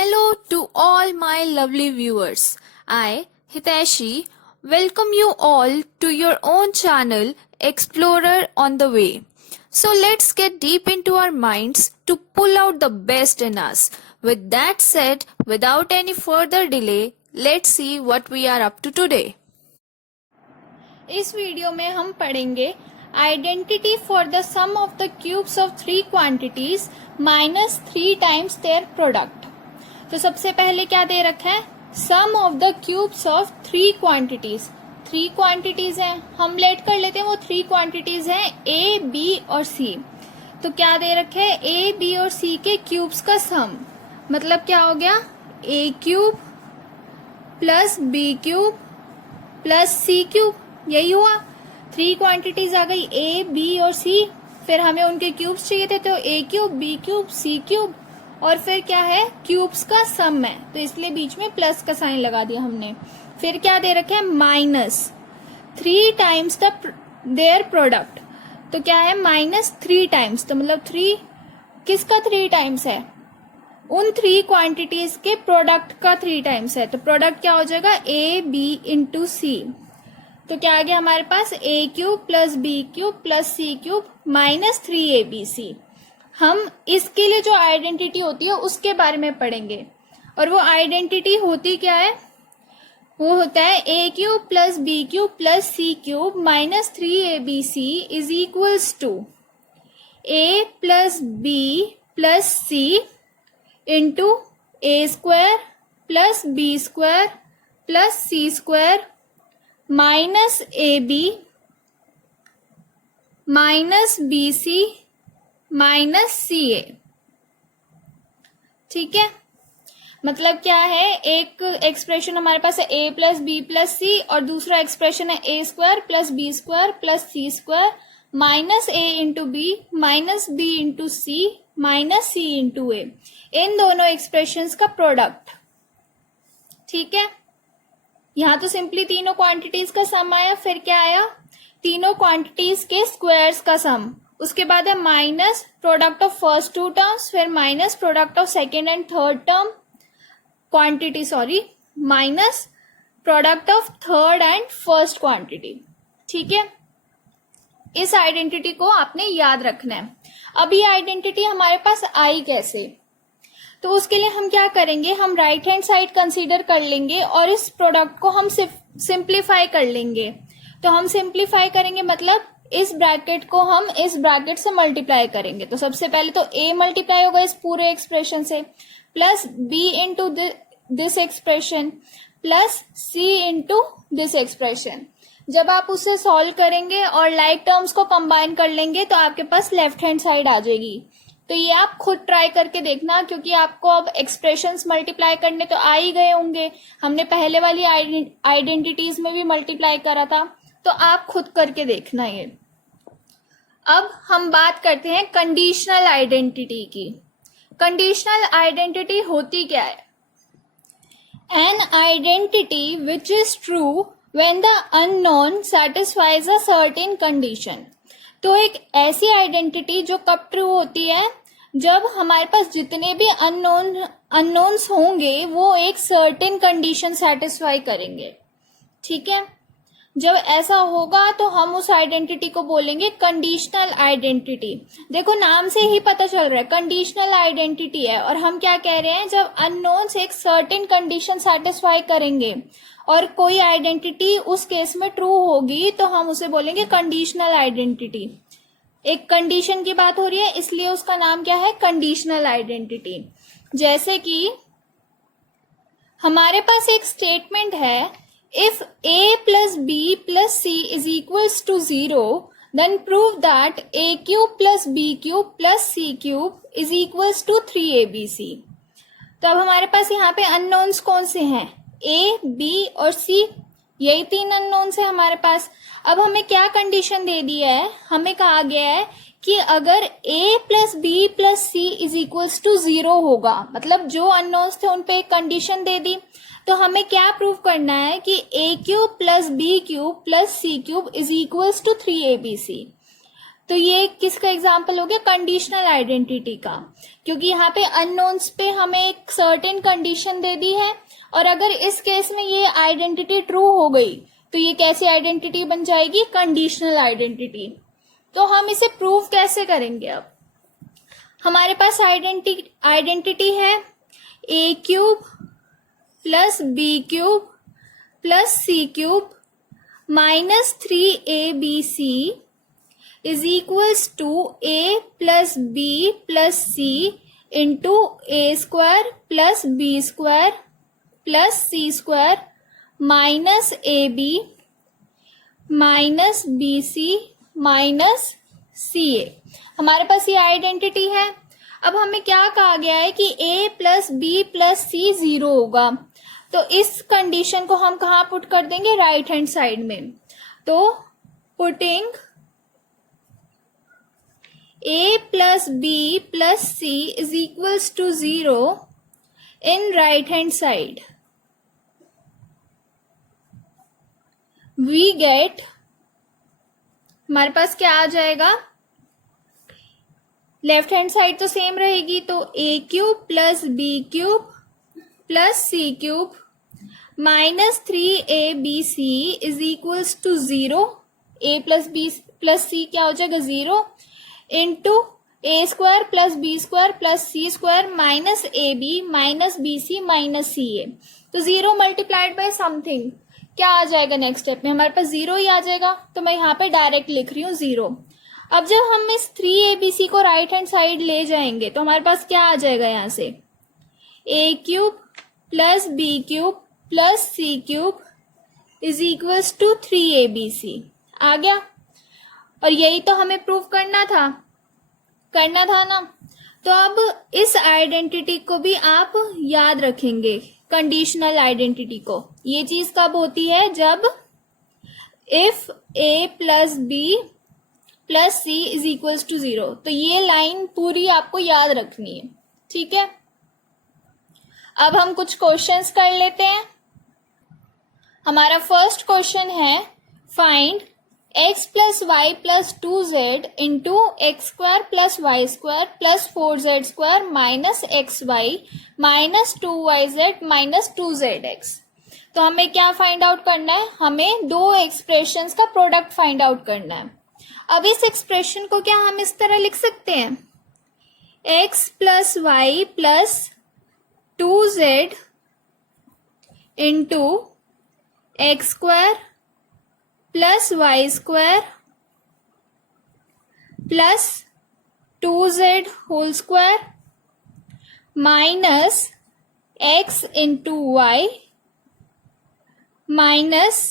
Hello to all my lovely viewers. I, Hiteshi, welcome you all to your own channel, Explorer on the Way. So let's get deep into our minds to pull out the best in us. With that said, without any further delay, let's see what we are up to today. इस video में हम पढ़ेंगे identity for the sum of the cubes of three quantities minus 3 times their product. तो सबसे पहले क्या दे रखा है, sum of the cubes of three quantities. Three quantities हैं, हम लेट कर लेते हैं, वो थ्री क्वांटिटीज हैं ए, बी और सी। तो क्या दे रखे है, ए, बी और सी के क्यूब्स का सम, मतलब क्या हो गया, a cube plus B cube plus C cube, यही हुआ। थ्री क्वांटिटीज आ गई ए, बी और सी, फिर हमें उनके क्यूब्स चाहिए थे, तो a cube, B cube, C cube, और फिर क्या है, क्यूब्स का सम है, तो इसलिए बीच में प्लस का साइन लगा दिया हमने। फिर क्या दे रखे है, माइनस 3 टाइम्स देयर प्रोडक्ट। तो क्या है, माइनस 3 टाइम्स, तो मतलब 3 किसका 3 टाइम्स है, उन थ्री क्वांटिटीज के प्रोडक्ट का 3 टाइम्स है। तो प्रोडक्ट क्या हो जाएगा, ए बी इंटू सी। तो क्या आ गया हमारे पास, a cube plus B cube plus C cube minus 3abc। हम इसके लिए जो आइडेंटिटी होती है उसके बारे में पढ़ेंगे, और वो आइडेंटिटी होती क्या है, वो होता है a cube plus B cube plus C cube minus 3abc is equals to a plus B plus C into A square plus B square plus C square minus A B minus B C minus C a. ठीक है, मतलब क्या है, एक expression हमारे पास है a plus B plus c, और दूसरा एक्सप्रेशन है a square plus B square plus C square minus A into B minus B into C minus C into a, इन दोनों एक्सप्रेशंस का प्रोडक्ट। ठीक है, यहां तो सिंपली तीनों क्वांटिटीज का सम आया, फिर क्या आया, तीनों क्वांटिटीज के स्क्वायर्स का सम, उसके बाद है minus product of first 2 terms, फिर minus product of second and third term quantity, sorry, minus product of third and first quantity. ठीक है, इस आइडेंटिटी को आपने याद रखना है। अब ये आइडेंटिटी हमारे पास आई कैसे, तो उसके लिए हम क्या करेंगे, हम राइट हैंड साइड कंसीडर कर लेंगे और इस प्रोडक्ट को हम सिंप्लीफाई कर लेंगे। तो हम सिंप्लीफाई करेंगे मतलब इस ब्रैकेट को हम इस ब्रैकेट से मल्टीप्लाई करेंगे। तो सबसे पहले तो a मल्टीप्लाई होगा इस पूरे एक्सप्रेशन से, plus b into this expression plus c into this expression. जब आप उसे सॉल्व करेंगे और लाइक टर्म्स को कंबाइन कर लेंगे तो आपके पास लेफ्ट हैंड साइड आ जाएगी। तो ये आप खुद ट्राई करके देखना, क्योंकि आपको अब एक्सप्रेशंस मल्टीप्लाई करने तो आ ही गए होंगे, हमने पहले वाली आइडेंटिटीज में भी मल्टीप्लाई करा था, तो आप खुद करके देखना ये। अब हम बात करते हैं कंडीशनल आइडेंटिटी की। कंडीशनल आइडेंटिटी होती क्या है, an identity which is true when the unknown satisfies a certain condition. तो एक ऐसी आइडेंटिटी जो कब ट्रू होती है, जब हमारे पास जितने भी अननोन्स होंगे वो एक सर्टेन कंडीशन सेटिस्फाई करेंगे। ठीक है, जब ऐसा होगा तो हम उस आइडेंटिटी को बोलेंगे कंडीशनल आइडेंटिटी। देखो नाम से ही पता चल रहा है कंडीशनल आइडेंटिटी है, और हम क्या कह रहे हैं, जब अननोन्स एक सर्टेन कंडीशन सेटिस्फाई करेंगे और कोई आइडेंटिटी उस केस में ट्रू होगी तो हम उसे बोलेंगे कंडीशनल आइडेंटिटी। एक कंडीशन की बात हो रही है इसलिए उसका नाम क्या है, कंडीशनल आइडेंटिटी। जैसे कि हमारे पास एक स्टेटमेंट है, if a plus b plus c is equals to 0, then prove that a cube plus b cube plus c cube is equals to 3abc। तो अब हमारे पास यहाँ पे अननोन्स कौन से हैं, a, b और c, यही 3 अननोन्स है हमारे पास। अब हमें क्या कंडीशन दे दी है, हमें कहा गया है कि अगर a plus B plus C is equals to 0 होगा, मतलब जो अननोन्स थे उन पे एक कंडीशन दे दी, तो हमें क्या प्रूव करना है कि a cube plus B cube plus C cube is equals to 3abc। तो ये किसका एग्जाम्पल हो गया, कंडीशनल आइडेंटिटी का, क्योंकि यहाँ पे अननोन्स पे हमें एक सर्टेन कंडीशन दे दी है, और अगर इस केस में ये आइडेंटिटी ट्रू हो गई तो ये कैसी आइडेंटिटी बन जाएगी, कंडीशनल आइडेंटिटी। तो हम इसे प्रूव कैसे करेंगे, अब हमारे पास आइडेंटिटी है a cube plus B cube plus C cube minus 3abc is equals to a plus B plus C into A square plus B square plus C square minus A B minus B C minus C a. हमारे पास ये identity है। अब हमें क्या कहा गया है कि a प्लस बी प्लस सी 0 होगा, तो इस कंडीशन को हम कहाँ पुट कर देंगे, राइट हैंड साइड में। तो putting a plus B plus C is equals to 0 in right hand side, we get, हमारे पास क्या आ जाएगा, लेफ्ट हैंड साइड तो सेम रहेगी, तो a cube plus B cube plus C cube minus 3abc is equals to 0, a plus B plus c क्या हो जाएगा 0 into A square plus B square plus C square minus A B minus B C minus C a. तो 0 multiplied by something क्या आ जाएगा, next step में हमारे पास 0 ही आ जाएगा, तो मैं यहाँ पे डायरेक्ट लिख रही हूँ 0। अब जब हम इस 3abc को राइट हैंड साइड ले जाएंगे तो हमारे पास क्या आ जाएगा, यहाँ से a cube plus B cube plus C cube is equals to 3abc आ गया। और यही तो हमें प्रूव करना था ना। तो अब इस आइडेंटिटी को भी आप याद रखेंगे, कंडीशनल आइडेंटिटी को। ये चीज कब होती है, जब if a plus B plus C is equals to 0। तो ये लाइन पूरी आपको याद रखनी है, ठीक है। अब हम कुछ क्वेश्चंस कर लेते हैं। हमारा फर्स्ट क्वेश्चन है, find x plus Y plus 2z into X square plus Y square plus 4z square minus X Y minus 2yz minus 2zx। तो हमें क्या फाइंड आउट करना है, हमें दो एक्सप्रेशंस का प्रोडक्ट फाइंड आउट करना है। अब इस एक्सप्रेशन को क्या हम इस तरह लिख सकते हैं, x plus Y plus 2z into X square plus Y square plus 2z whole square minus x into Y minus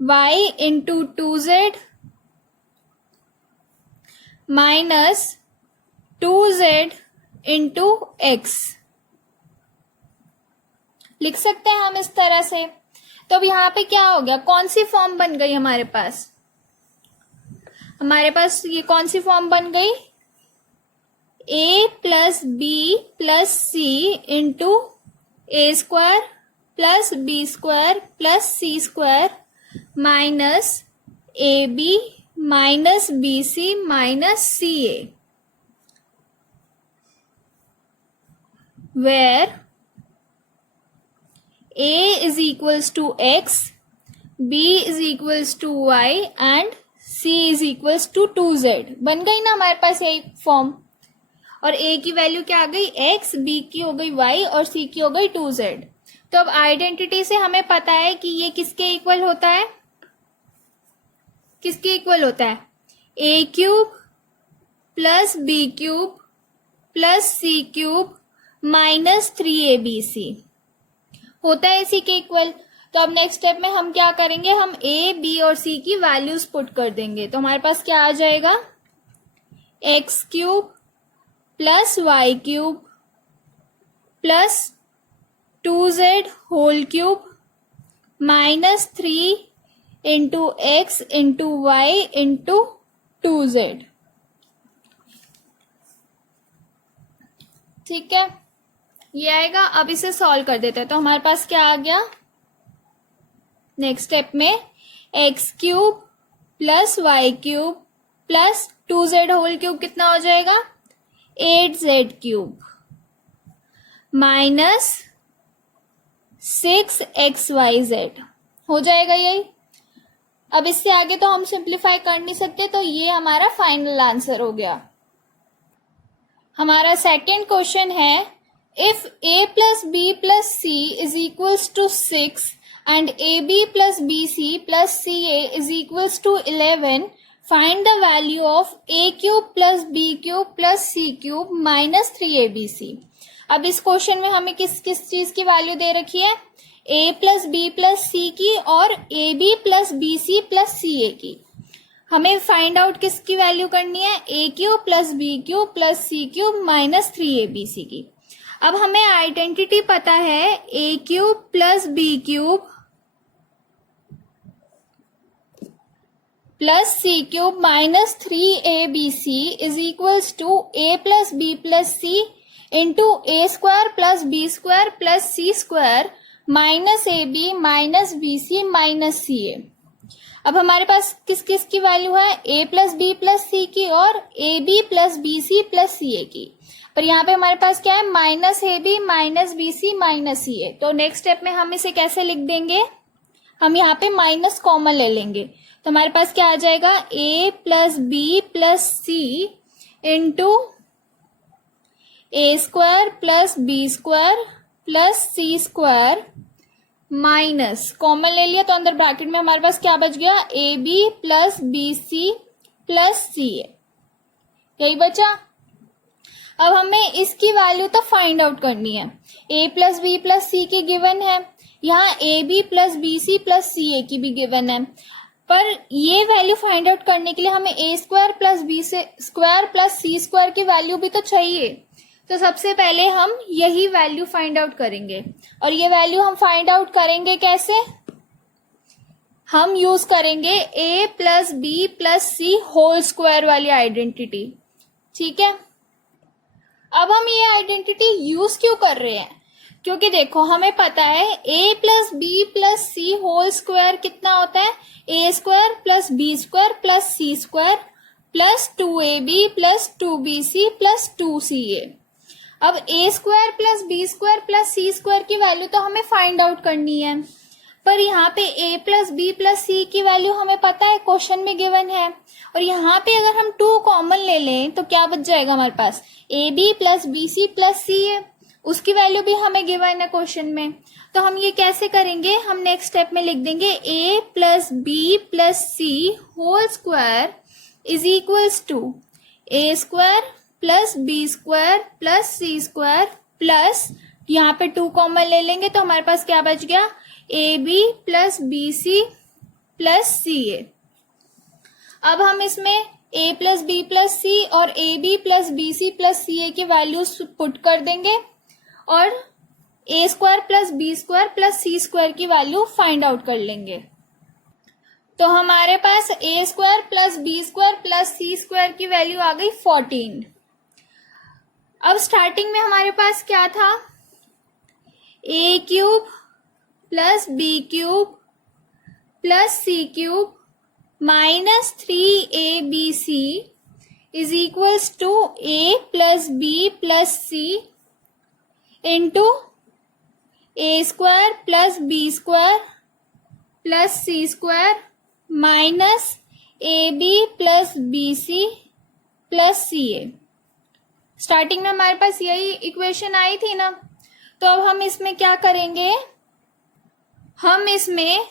y into 2z minus 2z into x लिख सकते हैं हम इस तरह से। तो अब यहाँ पे क्या हो गया, कौन सी फॉर्म बन गई हमारे पास, ये कौन सी फॉर्म बन गई, a plus B plus C into A square plus B square plus C square minus A B minus B C minus C A, where a is equals to x, b is equals to y and c is equals to 2z। बन गई ना हमारे पास यही form, और a की value क्या आ गई x, b की हो गई y और c की हो गई 2z। तो अब आइडेंटिटी से हमें पता है कि ये किसके इक्वल होता है, किसके इक्वल होता है, a cube plus B cube plus C cube minus 3abc होता है इसी के इक्वल। तो अब नेक्स्ट स्टेप में हम क्या करेंगे, हम a, b और c की वैल्यूज पुट कर देंगे। तो हमारे पास क्या आ जाएगा, x cube plus Y cube plus 2z whole cube minus 3 into X into Y into 2z। ठीक है, ये आएगा। अब इसे सॉल्व कर देते हैं। तो हमारे पास क्या आ गया, नेक्स्ट स्टेप में X cube plus Y cube plus 2z whole cube कितना हो जाएगा 8z क्यूब माइनस 6xyz हो जाएगा यही। अब इससे आगे तो हम सिंप्लीफाई कर नहीं सकते, तो ये हमारा फाइनल आंसर हो गया। हमारा सेकंड क्वेश्चन है if a plus B plus C is equals to 6 and ab plus bc plus ca is equals to 11 find the value of a cube plus b cube plus c cube minus 3abc। अब इस question में हमें किस किस चीज की value दे रखी है a प्लस बी प्लस सी की और ab plus b c plus c a की। हमें फाइंड आउट किसकी वैल्यू करनी है a cube plus B cube plus C cube minus 3abc की। अब हमें आइडेंटिटी पता है a cube plus B cube plus C cube minus 3abc is equals to a plus B plus C into A square plus B square plus C square minus A B minus B C minus C a. अब हमारे पास किस किस की value है a plus B plus सी की और a b plus b c plus c a की। पर यहाँ पे हमारे पास क्या है minus A B minus B C minus C a. तो नेक्स्ट स्टेप में हम इसे कैसे लिख देंगे, हम यहाँ पे माइनस कॉमन ले लेंगे। तो हमारे पास क्या आ जाएगा a plus B plus C into A square plus B square plus C square minus common ले लिया तो अंदर ब्रैकेट में हमारे पास क्या बच गया a b plus b c plus c a, यही बचा। अब हमें इसकी वैल्यू तो फाइंड आउट करनी है। ए प्लस बी प्लस सी की गिवन है, यहाँ a b plus b c plus c a की भी गिवन है, पर ये वैल्यू फाइंड आउट करने के लिए हमें a square plus B square plus C square की वैल्यू भी तो चाहिए। तो सबसे पहले हम यही वैल्यू फाइंड आउट करेंगे, और ये वैल्यू हम फाइंड आउट करेंगे कैसे, हम यूज करेंगे a plus B plus C whole square वाली आइडेंटिटी। ठीक है, अब हम ये आइडेंटिटी यूज क्यों कर रहे हैं, क्योंकि देखो हमें पता है a plus B plus C whole square कितना होता है a square plus B square plus C square plus 2ab plus 2bc plus 2ca। अब a square plus B square plus C square की वैल्यू तो हमें फाइंड आउट करनी है, पर यहाँ पे a प्लस बी प्लस सी की वैल्यू हमें पता है क्वेश्चन में गिवन है, और यहाँ पे अगर हम 2 कॉमन ले लें तो क्या बच जाएगा हमारे पास a b plus b c plus c a, उसकी वैल्यू भी हमें गिवन है क्वेश्चन में। तो हम ये कैसे करेंगे, हम नेक्स्ट स्टेप में लिख देंगे a plus B plus C whole square is equals to A square plus B square plus C square plus यहाँ पे 2 कॉमन ले लेंगे तो हमारे पास क्या बच गया a b plus b c plus c a. अब हम इसमें a plus B plus c और a b plus b c plus c a की वैल्यूज पुट कर देंगे और a square plus B square plus C square की value find out कर लेंगे। तो हमारे पास a square plus B square plus C square की वैल्यू आ गई 14। अब स्टार्टिंग में हमारे पास क्या था a cube plus B cube plus C cube minus 3abc is equals to a plus B plus C into A square plus B square plus C square minus A b plus b c plus c a. Starting में हमारे पास यही equation आई थी ना, तो अब हम इसमें क्या करेंगे, हम इसमें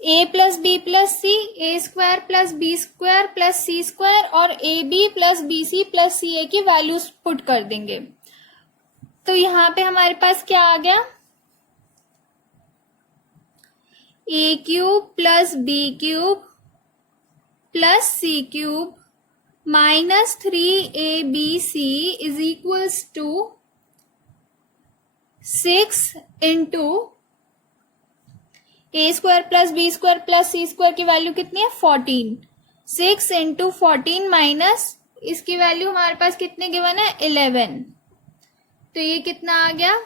a plus B plus c a square plus B square plus C square और a b plus b c plus c a की वैल्यूज पुट कर देंगे। तो यहाँ पे हमारे पास क्या आ गया a cube plus B cube plus C cube minus 3abc is equals to 6 into A square plus B square plus C square की वैल्यू कितनी है 14। 6 इंटू 14 माइनस इसकी वैल्यू हमारे पास कितने गिवन है 11। तो ये कितना आ गया,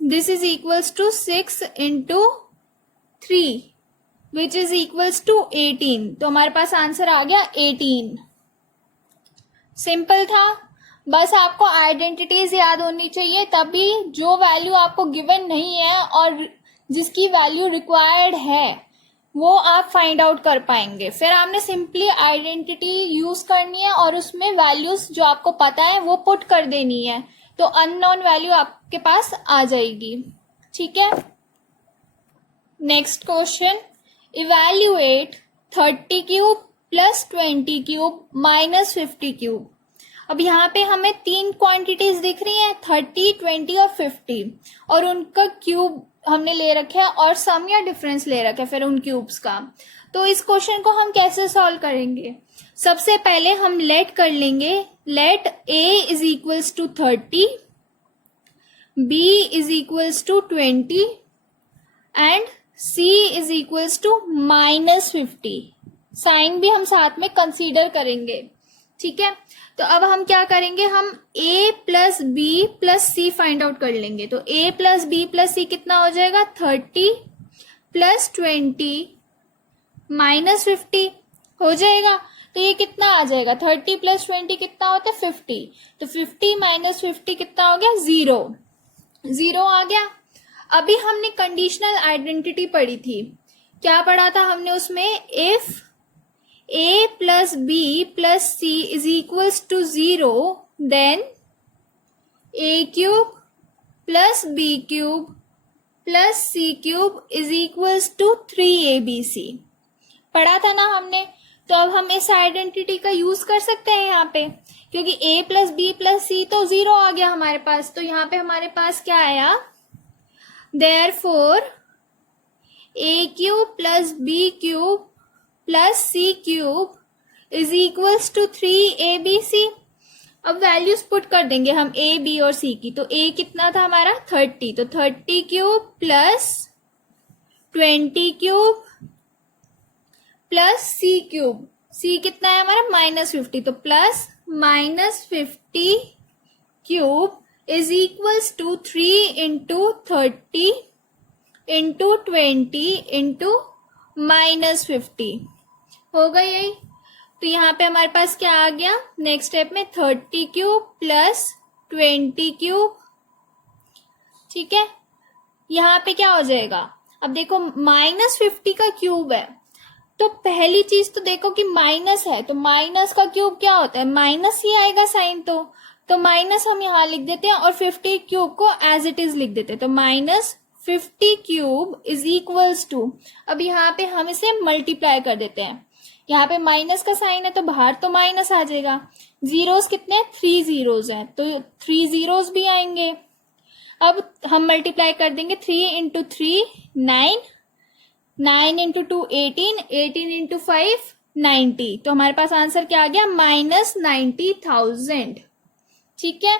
this is equals to 6 into 3 which is equals to 18। तो हमारे पास आंसर आ गया 18। सिंपल था, बस आपको आइडेंटिटीज याद होनी चाहिए, तभी जो वैल्यू आपको गिवन नहीं है और जिसकी वैल्यू रिक्वायर्ड है वो आप फाइंड आउट कर पाएंगे। फिर आपने सिंपली आइडेंटिटी यूज करनी है और उसमें वैल्यूज जो आपको पता है वो पुट कर देनी है, तो अननोन वैल्यू आपके पास आ जाएगी। ठीक है, next question, evaluate 30 cube plus 20 cube minus 50 cube. अब यहाँ पे हमें तीन क्वांटिटीज दिख रही हैं, 30, 20 और 50, और उनका क्यूब हमने ले रखा है और सम या डिफरेंस ले रखा है फिर उन क्यूब्स का। तो इस क्वेश्चन को हम कैसे सॉल्व करेंगे? सबसे पहले हम लेट कर लेंगे, let a is equals to 30, b is equals to 20 and c is equals to minus 50। Sign भी हम साथ में कंसीडर करेंगे। ठीक है, तो अब हम क्या करेंगे, हम a plus B plus C find out कर लेंगे। तो a plus B plus C कितना हो जाएगा, 30 प्लस 20 माइनस 50 हो जाएगा। तो ये कितना आ जाएगा, 30 प्लस 20 कितना होता है, 50। तो 50 माइनस 50 कितना हो गया, 0। 0 आ गया। अभी हमने कंडीशनल आइडेंटिटी पढ़ी थी, क्या पढ़ा था हमने उसमें, if a plus b plus c is equals to 0, then a cube plus b cube plus c cube is equals to 3abc। पढ़ा था ना हमने। तो अब हम इस आइडेंटिटी का यूज कर सकते हैं यहाँ पे, क्योंकि a प्लस बी प्लस सी तो 0 आ गया हमारे पास। तो यहाँ पे हमारे पास क्या आया, therefore a cube plus b cube plus C cube is equals to 3abc। अब वैल्यूज पुट कर देंगे हम a, b और c की। तो a कितना था हमारा, 30, तो 30 cube plus 20 cube plus c cube, c कितना है हमारा, माइनस 50, तो plus minus 50 cube is equals to 3 into 30 into 20 into minus 50 होगा यही। तो यहाँ पे हमारे पास क्या आ गया, नेक्स्ट स्टेप में 30 क्यूब प्लस 20 क्यूब। ठीक है, यहाँ पे क्या हो जाएगा, अब देखो माइनस 50 का क्यूब है, तो पहली चीज तो देखो कि माइनस है, तो माइनस का क्यूब क्या होता है, माइनस ही आएगा साइन। तो माइनस हम यहाँ लिख देते हैं और 50 क्यूब को एज इट इज लिख देते हैं। तो minus 50 cube is equals to, अब यहाँ पे हम इसे मल्टीप्लाई कर देते हैं, यहाँ पे माइनस का साइन है तो बाहर तो माइनस आ जाएगा। जीरोस कितने, 3 जीरोस हैं, तो 3 जीरोस भी आएंगे। अब हम मल्टीप्लाई कर देंगे, 3 इंटू 3 9, 9 इंटू 2 18, 18 इंटू 5 90। तो हमारे पास आंसर क्या आ गया, माइनस 90,000। ठीक है,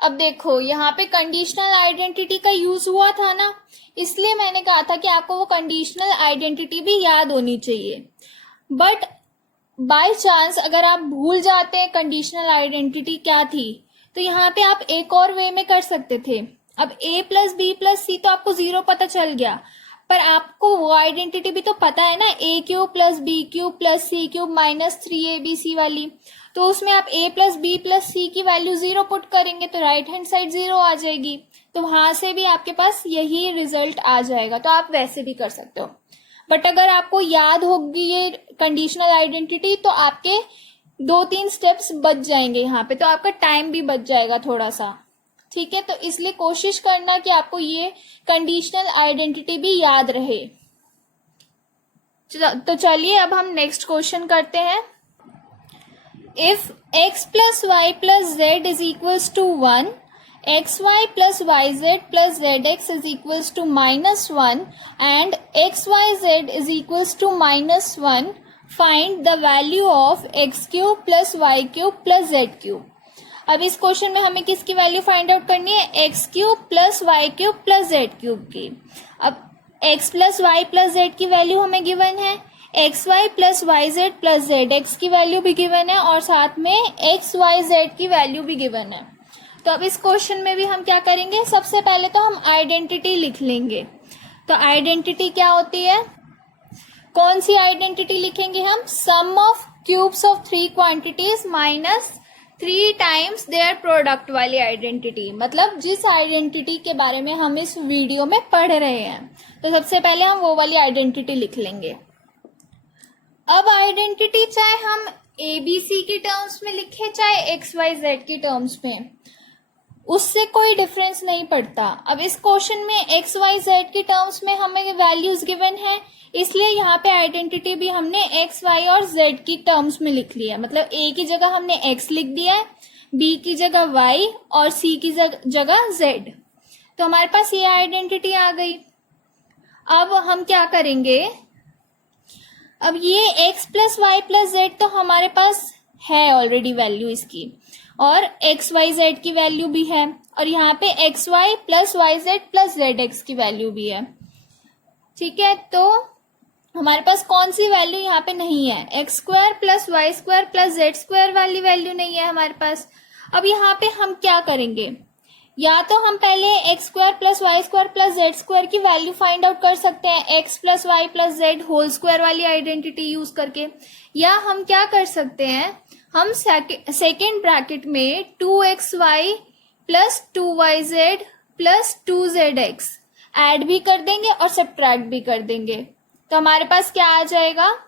अब देखो यहाँ पे कंडीशनल आइडेंटिटी का यूज हुआ था ना, इसलिए मैंने कहा था कि आपको वो कंडीशनल आइडेंटिटी भी याद होनी चाहिए। बट बाय चांस अगर आप भूल जाते हैं कंडीशनल आइडेंटिटी क्या थी, तो यहाँ पे आप एक और वे में कर सकते थे। अब a प्लस बी प्लस सी तो आपको 0 पता चल गया, पर आपको वो आइडेंटिटी भी तो पता है ना, a cube plus B cube plus C cube minus 3abc वाली। तो उसमें आप a प्लस बी प्लस सी की वैल्यू 0 पुट करेंगे तो राइट हैंड साइड 0 आ जाएगी। तो वहां से भी आपके पास यही रिजल्ट आ जाएगा, तो आप वैसे भी कर सकते हो। बट अगर आपको याद होगी ये कंडीशनल आइडेंटिटी तो आपके 2-3 स्टेप्स बच जाएंगे यहाँ पे, तो आपका टाइम भी बच जाएगा थोड़ा सा। ठीक है, तो इसलिए कोशिश करना कि आपको ये कंडीशनल आइडेंटिटी भी याद रहे। तो चलिए अब हम नेक्स्ट क्वेश्चन करते हैं। If x plus Y plus Z is equals to 1, X Y plus Y Z plus Z X is equals to -1 and X Y Z is equals to -1, find the value of X cube plus Y cube plus Z cube. अब इस question में हमें किसकी value find out करनी है, X cube plus Y cube plus Z cube की। अब X plus Y plus Z की वैल्यू हमें गिवन है, X Y plus Y Z plus Z X की वैल्यू भी गिवन है और साथ में एक्स वाई जेड की वैल्यू भी गिवन है। तो अब इस क्वेश्चन में भी हम क्या करेंगे, सबसे पहले तो हम आइडेंटिटी लिख लेंगे। तो आइडेंटिटी क्या होती है, कौन सी आइडेंटिटी लिखेंगे हम, sum of cubes of 3 quantities minus 3 times their product वाली आइडेंटिटी, मतलब जिस आइडेंटिटी के बारे में हम इस वीडियो में पढ़ रहे हैं। तो सबसे पहले हम वो वाली आइडेंटिटी लिख लेंगे। अब आइडेंटिटी चाहे हम ABC की टर्म्स में लिखे चाहे XYZ की टर्म्स में, उससे कोई डिफरेंस नहीं पड़ता। अब इस क्वेश्चन में XYZ की टर्म्स में हमें वैल्यूज गिवन है, इसलिए यहाँ पे आइडेंटिटी भी हमने X, Y और Z की टर्म्स में लिख लिया। मतलब A की जगह हमने X लिख दिया है, B की जगह Y और C की जगह Z। तो हमारे पास ये आइडेंटिटी आ गई। अब हम क्या करेंगे, अब ये X plus Y plus Z तो हमारे पास है ऑलरेडी वैल्यू इसकी, और एक्स वाई जेड की वैल्यू भी है, और यहाँ पे X Y plus Y Z plus Z X की वैल्यू भी है। ठीक है, तो हमारे पास कौन सी वैल्यू यहाँ पे नहीं है, X square plus Y square plus Z square वाली वैल्यू नहीं है हमारे पास। अब यहाँ पे हम क्या करेंगे, या तो हम पहले X square plus Y square plus Z square की वैल्यू फाइंड आउट कर सकते हैं X plus Y plus Z whole square वाली आइडेंटिटी यूज करके, या हम क्या कर सकते हैं, हम सेकेंड ब्रैकेट में 2xy plus 2yz plus 2zx add भी कर देंगे और सब्ट्रैक्ट भी कर देंगे। तो हमारे पास क्या आ जाएगा,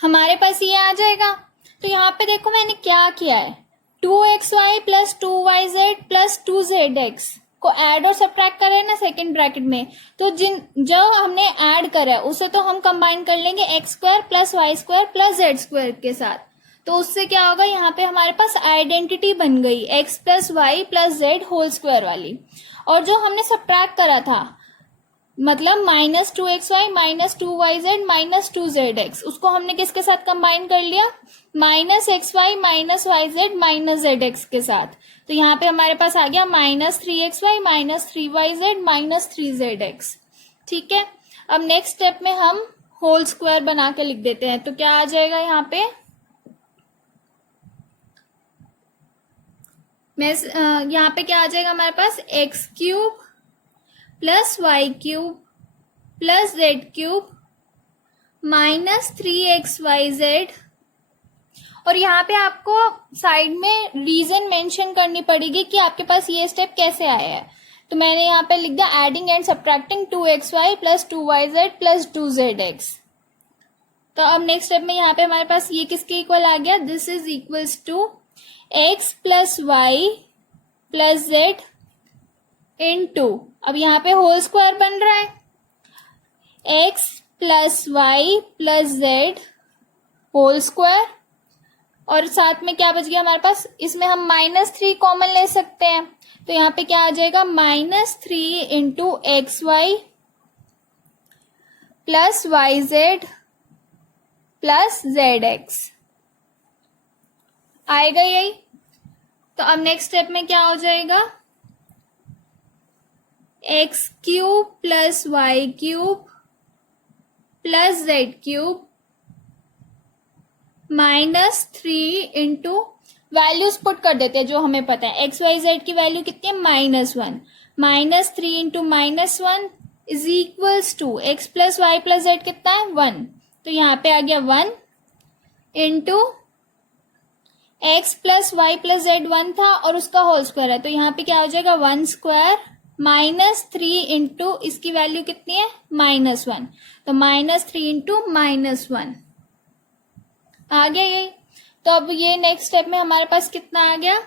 हमारे पास ये आ जाएगा। तो यहाँ पे देखो मैंने क्या किया है, 2xy plus 2yz plus 2zx को ऐड और सब्ट्रैक्ट कर रहे हैं ना सेकेंड ब्रैकेट में, तो जो हमने ऐड करा है उसे तो हम कंबाइन कर लेंगे X square plus Y square plus Z square के साथ। तो उससे क्या होगा, यहाँ पे हमारे पास आइडेंटिटी बन गई X plus Y plus Z whole square वाली। और जो हमने सब्ट्रैक्ट करा था, मतलब minus 2xy minus 2yz minus 2zx, उसको हमने किसके साथ कंबाइन कर लिया, minus xy minus yz minus zx के साथ। तो यहाँ पे हमारे पास आ गया minus 3xy minus 3yz minus 3zx। ठीक है, अब नेक्स्ट स्टेप में हम होल स्क्वायर बना के लिख देते हैं। तो क्या आ जाएगा यहाँ पे, यहाँ पे क्या आ जाएगा हमारे पास, x cube plus Y cube plus Z cube minus 3xyz। और यहाँ पे आपको साइड में रीजन मेंशन करनी पड़ेगी कि आपके पास ये स्टेप कैसे आया है। तो मैंने यहाँ पे लिख दिया adding and subtracting 2xy plus 2yz plus 2zx। तो अब नेक्स्ट स्टेप में यहाँ पे हमारे पास ये किसके इक्वल आ गया, this is equals to X plus Y plus Z into, अब यहाँ पे होल स्क्वायर बन रहा है X plus Y plus Z whole square, और साथ में क्या बच गया हमारे पास, इसमें हम -3 कॉमन ले सकते हैं। तो यहाँ पे क्या आ जाएगा, -3 into x Y plus Y Z plus Z X आएगा यही। तो अब नेक्स्ट स्टेप में क्या हो जाएगा, X cube plus Y cube plus Z cube -3 into values put कर देते हैं जो हमें पता है, एक्स वाई जेड की वैल्यू कितनी है, -1, -3 into -1 is equals to X plus Y plus Z कितना है 1। तो यहाँ पे आ गया 1 into X plus Y plus Z 1 था और उसका होल स्क्वायर है। तो यहाँ पे क्या हो जाएगा 1 स्क्वायर -3 इंटू इसकी वैल्यू कितनी है -1, तो -3 इंटू -1 आ गया ये। तो अब ये नेक्स्ट स्टेप में हमारे पास कितना आ गया,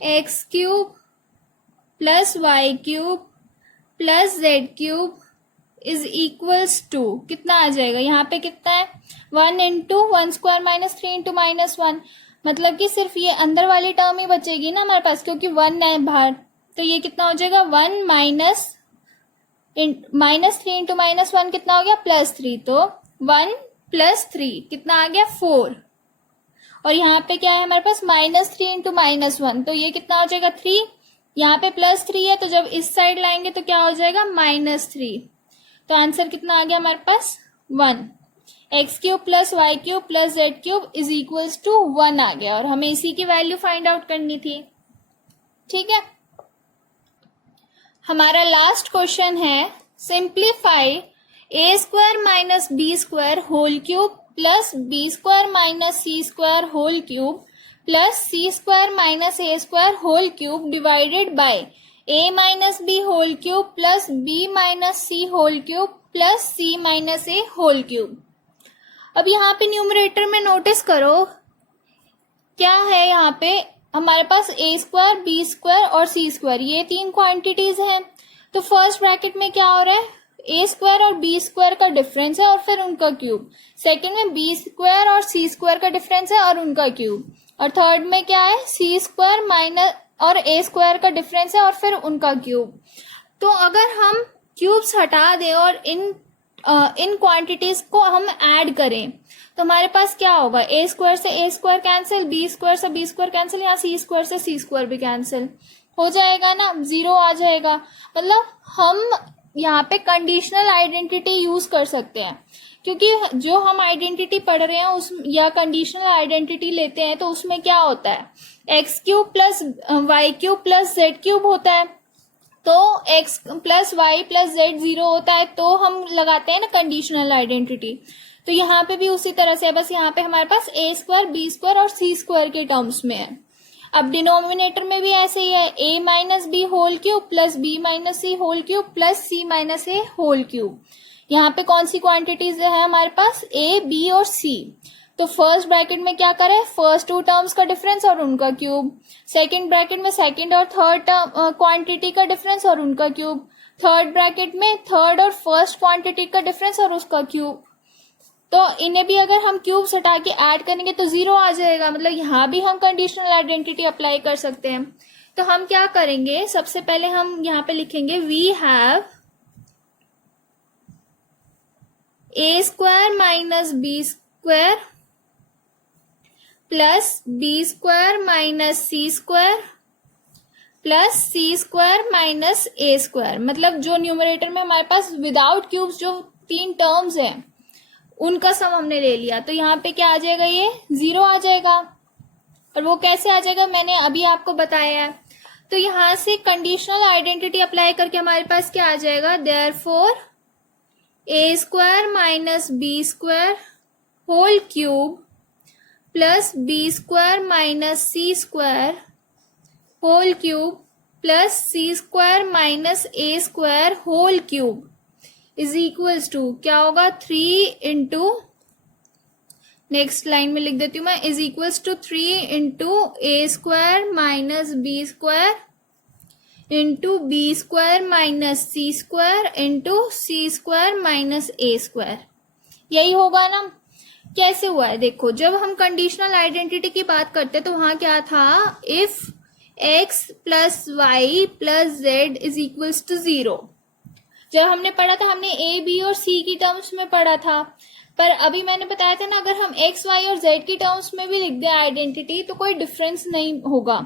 X cube plus Y cube plus Z cube is equals to कितना आ जाएगा, यहाँ पे कितना है 1 इंटू 1 स्क्वायर -3 इंटू -1, मतलब कि सिर्फ ये अंदर वाली टर्म ही बचेगी ना हमारे पास, क्योंकि 1 है बाहर। तो ये कितना हो जाएगा 1 -3 इंटू -1 कितना हो गया +3, तो 1 + 3 कितना आ गया 4। और यहाँ पे क्या है हमारे पास -3 इंटू -1, तो ये कितना हो जाएगा 3, यहाँ पे +3 है, तो जब इस साइड लाएंगे तो क्या हो जाएगा -3। तो आंसर कितना आ गया हमारे पास 1, X cube plus Y cube plus Z cube is equals to 1 आ गया, और हमें इसी की वैल्यू फाइंड आउट करनी थी। ठीक है, हमारा लास्ट क्वेश्चन है simplify a² - b² whole cube plus B square minus C square whole cube plus C square minus A square whole cube divided by A minus B whole cube plus B minus C whole cube plus C minus A whole cube. अब यहाँ पे numerator में notice करो क्या है, यहाँ पे हमारे पास ए स्क्वायर बी स्क्वायर और सी स्क्वायर ये तीन क्वांटिटीज हैं। तो फर्स्ट ब्रैकेट में क्या हो रहा है, ए स्क्वायर और बी स्क्वायर का डिफरेंस है और फिर उनका क्यूब। सेकंड में बी स्क्वायर और सी स्क्वायर का डिफरेंस है और उनका क्यूब। और थर्ड में क्या है, सी स्क्वायर माइनस और ए स्क्वायर का डिफरेंस है और फिर उनका क्यूब। तो अगर हम क्यूब्स हटा दें और इन क्वांटिटीज को हम ऐड करें तो हमारे पास क्या होगा, ए स्क्वायर से ए स्क्वायर कैंसिल, बी स्क्वायर से बी स्क्वायर कैंसिल, यहाँ सी स्क्वायर से सी स्क्वायर भी कैंसिल हो जाएगा ना, जीरो आ जाएगा। मतलब हम यहाँ पे कंडीशनल आइडेंटिटी यूज कर सकते हैं, क्योंकि जो हम आइडेंटिटी पढ़ रहे हैं उस या कंडीशनल आइडेंटिटी लेते हैं तो उसमें क्या होता है, X cube plus Y cube plus Z cube होता है। तो x plus Y plus Z 0 होता है तो हम लगाते हैं ना कंडीशनल आइडेंटिटी। तो यहाँ पे भी उसी तरह से है, बस यहाँ पे हमारे पास ए स्क्वायर बी स्क्वायर और सी स्क्वायर के टर्म्स में है। अब डिनोमिनेटर में भी ऐसे ही है, a minus B whole cube plus B minus C whole cube plus C minus A whole cube. यहाँ पे कौन सी क्वांटिटीज है हमारे पास, a b और c। तो फर्स्ट ब्रैकेट में क्या करें, फर्स्ट टू टर्म्स का डिफरेंस और उनका क्यूब। सेकंड ब्रैकेट में सेकंड और थर्ड क्वांटिटी का डिफरेंस और उनका क्यूब। थर्ड ब्रैकेट में थर्ड और फर्स्ट क्वांटिटी का डिफरेंस और उसका क्यूब। तो इन्हें भी अगर हम क्यूब्स हटा के ऐड करेंगे तो जीरो आ जाएगा। मतलब यहाँ भी हम कंडीशनल आइडेंटिटी अप्लाई कर सकते हैं। तो हम क्या करेंगे, सबसे पहले हम यहाँ पे लिखेंगे we have a square minus b square plus B square minus C square plus C square minus A square. मतलब जो न्यूमरेटर में हमारे पास विदाउट क्यूब्स जो तीन टर्म्स हैं उनका सम हमने ले लिया। तो यहाँ पे क्या आ जाएगा, ये जीरो आ जाएगा। और वो कैसे आ जाएगा मैंने अभी आपको बताया है। तो यहाँ से कंडीशनल आइडेंटिटी अप्लाई करके हमारे पास क्या आ जाएगा, therefore a square minus b square whole cube plus B square minus C square whole cube plus C square minus A square whole cube is equals to क्या होगा, 3 इंटू, नेक्स्ट लाइन में लिख देती हूं मैं, is equals to 3 into A square minus b square into b square minus C square into c square minus A square. यही होगा ना। कैसे हुआ है देखो, जब हम कंडीशनल आइडेंटिटी की बात करते तो वहां क्या था, if x plus Y plus Z is equals to 0। जब हमने पढ़ा था हमने a b और c की टर्म्स में पढ़ा था, पर अभी मैंने बताया था ना अगर हम x y और z की टर्म्स में भी लिख दें आइडेंटिटी तो कोई डिफरेंस नहीं होगा।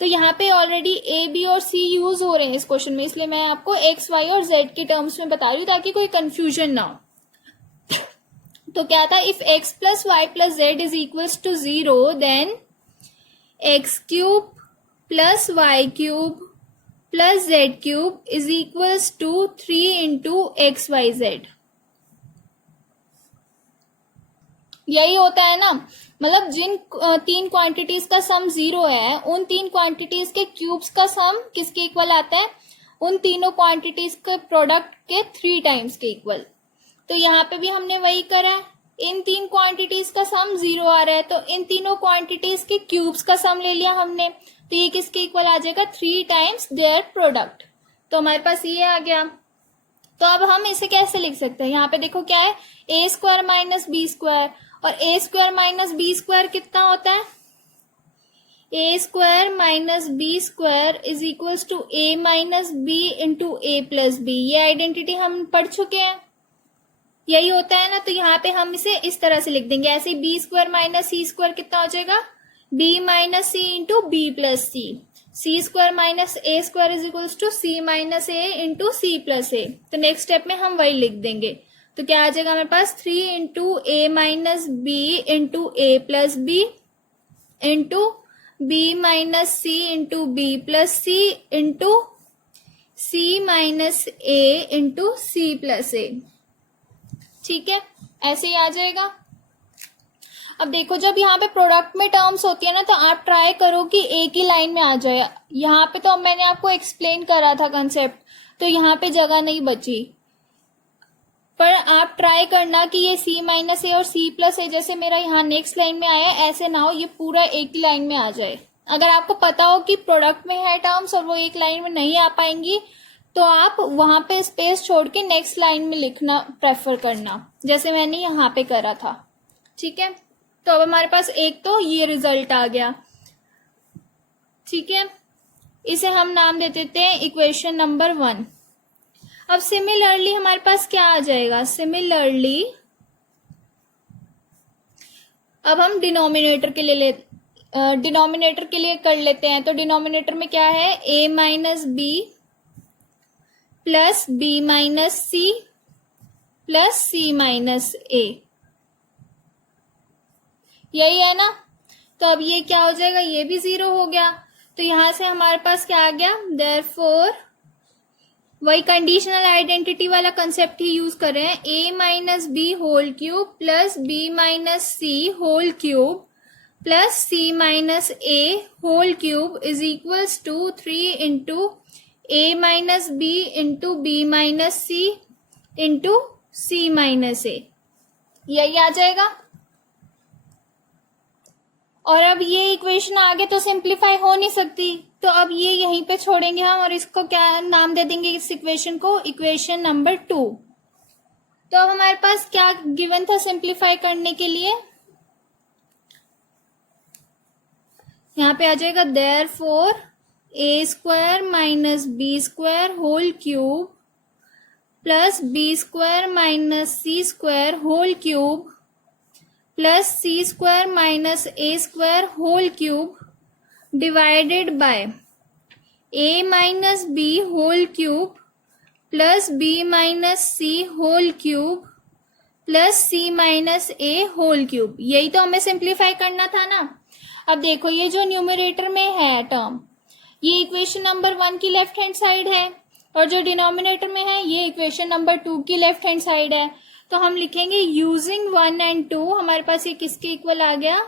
तो यहाँ पे ऑलरेडी a b और c यूज हो रहे हैं इस क्वेश्चन में, इसलिए मैं आपको x y और z के टर्म्स में बता रही हूँ ताकि कोई कंफ्यूजन ना हो। तो क्या था, if x plus Y plus Z is equals to 0 then x cube plus Y cube plus Z cube is equals to 3 into x Y z. यही होता है ना। मतलब जिन तीन क्वांटिटीज का सम 0 है उन तीन क्वांटिटीज के क्यूब्स का सम किसके इक्वल आता है, उन तीनों क्वांटिटीज के प्रोडक्ट के 3 टाइम्स के इक्वल। तो यहाँ पे भी हमने वही करा है, इन तीन क्वांटिटीज का सम 0 आ रहा है तो इन तीनों क्वांटिटीज के क्यूब्स का सम ले लिया हमने। तो ये किसके इक्वल आ जाएगा, 3 टाइम्स देयर प्रोडक्ट। तो हमारे पास ये आ गया। तो अब हम इसे कैसे लिख सकते हैं, यहाँ पे देखो क्या है, a square minus b square, और a square minus b square कितना होता है, a square minus b square is equals to a minus B into A plus b. ये आइडेंटिटी हम पढ़ चुके हैं, यही होता है ना। तो यहाँ पे हम इसे इस तरह से लिख देंगे, ऐसे बी स्क्वायर माइनस सी स्क्वायर कितना हो जाएगा, B minus C into B plus C. C square minus A square is equals to C minus A into C plus A. तो नेक्स्ट स्टेप में हम वही लिख देंगे। तो क्या आ जाएगा हमारे पास, 3 into A minus B into A plus B into B minus C into B plus C into C minus A into C plus A. ठीक है, ऐसे ही आ जाएगा। अब देखो जब यहाँ पे प्रोडक्ट में टर्म्स होती है ना तो आप ट्राई करो कि एक ही लाइन में आ जाए। यहाँ पे तो अब मैंने आपको एक्सप्लेन करा था कंसेप्ट, तो यहाँ पे जगह नहीं बची, पर आप ट्राई करना कि ये C माइनस ए और C प्लस ए जैसे मेरा यहाँ नेक्स्ट लाइन में आया ऐसे ना हो, ये पूरा एक ही लाइन में आ जाए। अगर आपको पता हो कि प्रोडक्ट में है टर्म्स और वो एक लाइन में नहीं आ पाएंगी तो आप वहां पे स्पेस छोड़ के नेक्स्ट लाइन में लिखना प्रेफर करना, जैसे मैंने यहाँ पे करा था। ठीक है, तो अब हमारे पास एक तो ये रिजल्ट आ गया। ठीक है, इसे हम नाम दे देते हैं इक्वेशन नंबर 1। अब सिमिलरली हमारे पास क्या आ जाएगा, सिमिलरली अब हम डिनोमिनेटर के लिए कर लेते हैं। तो डिनोमिनेटर में क्या है, a minus B plus B minus C plus C minus A, यही है ना। तो अब ये क्या हो जाएगा, ये भी 0 हो गया। तो यहां से हमारे पास क्या आ गया, देयरफॉर वही कंडीशनल आइडेंटिटी वाला कंसेप्ट ही यूज कर रहे हैं, a minus B whole cube plus B minus C whole cube plus C minus A whole cube is equals to 3 into a minus B into B minus C into C minus A, यही आ जाएगा। और अब ये equation आगे तो simplify हो नहीं सकती, तो अब ये यहीं पे छोड़ेंगे हम और इसको क्या नाम दे देंगे, इस इक्वेशन को इक्वेशन नंबर 2। तो अब हमारे पास क्या गिवन था सिंप्लीफाई करने के लिए, यहाँ पे आ जाएगा therefore a square minus b square whole cube plus B square minus C square whole cube plus C square minus A square whole cube divided by a minus B whole cube plus B minus C whole cube plus C minus A whole cube. यही तो हमें simplify करना था ना। अब देखो ये जो न्यूमरेटर में है टर्म, ये इक्वेशन नंबर 1 की लेफ्ट हैंड साइड है और जो डिनोमिनेटर में है ये इक्वेशन नंबर 2 की लेफ्ट हैंड साइड है। तो हम लिखेंगे यूजिंग 1 एंड 2, हमारे पास ये किसके इक्वल आ गया,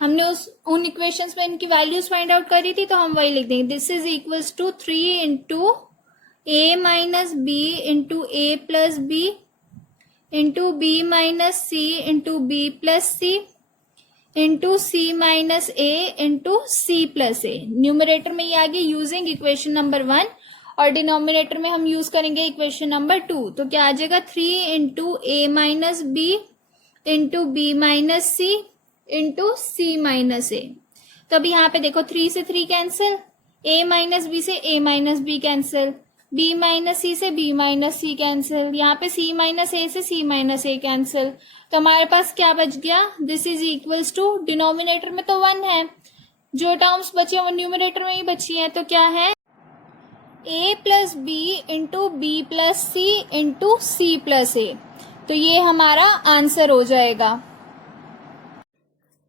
हमने उन इक्वेशंस में इनकी वैल्यूज फाइंड आउट करी थी तो हम वही लिख देंगे, this is equals to 3 into a minus B into A plus B into B minus C into B plus C into C minus A into C plus a. Numerator में ये आ गया यूजिंग इक्वेशन नंबर 1 और denominator में हम use करेंगे equation number 2। तो क्या आ जाएगा, 3 into A minus B into B minus C into C minus A. तो अब यहाँ पे देखो 3 से 3 कैंसिल, a माइनस बी से a minus B cancel, b minus C से b माइनस सी कैंसिल, यहाँ पे c माइनस ए से c माइनस ए कैंसिल। तो हमारे पास क्या बच गया, this is equals to, denominator में तो 1 है, जो टर्म्स बचे वो न्यूमरेटर में ही बची है, तो क्या है a plus B into B plus C into C plus A. तो ये हमारा आंसर हो जाएगा।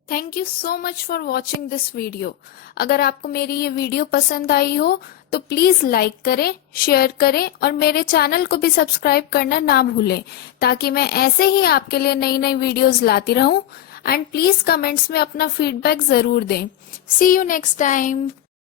Thank you so much for watching this video. अगर आपको मेरी ये वीडियो पसंद आई हो तो प्लीज लाइक करें, शेयर करें और मेरे चैनल को भी सब्सक्राइब करना ना भूलें ताकि मैं ऐसे ही आपके लिए नई नई वीडियोस लाती रहूं। एंड प्लीज कमेंट्स में अपना फीडबैक जरूर दें। सी यू नेक्स्ट टाइम।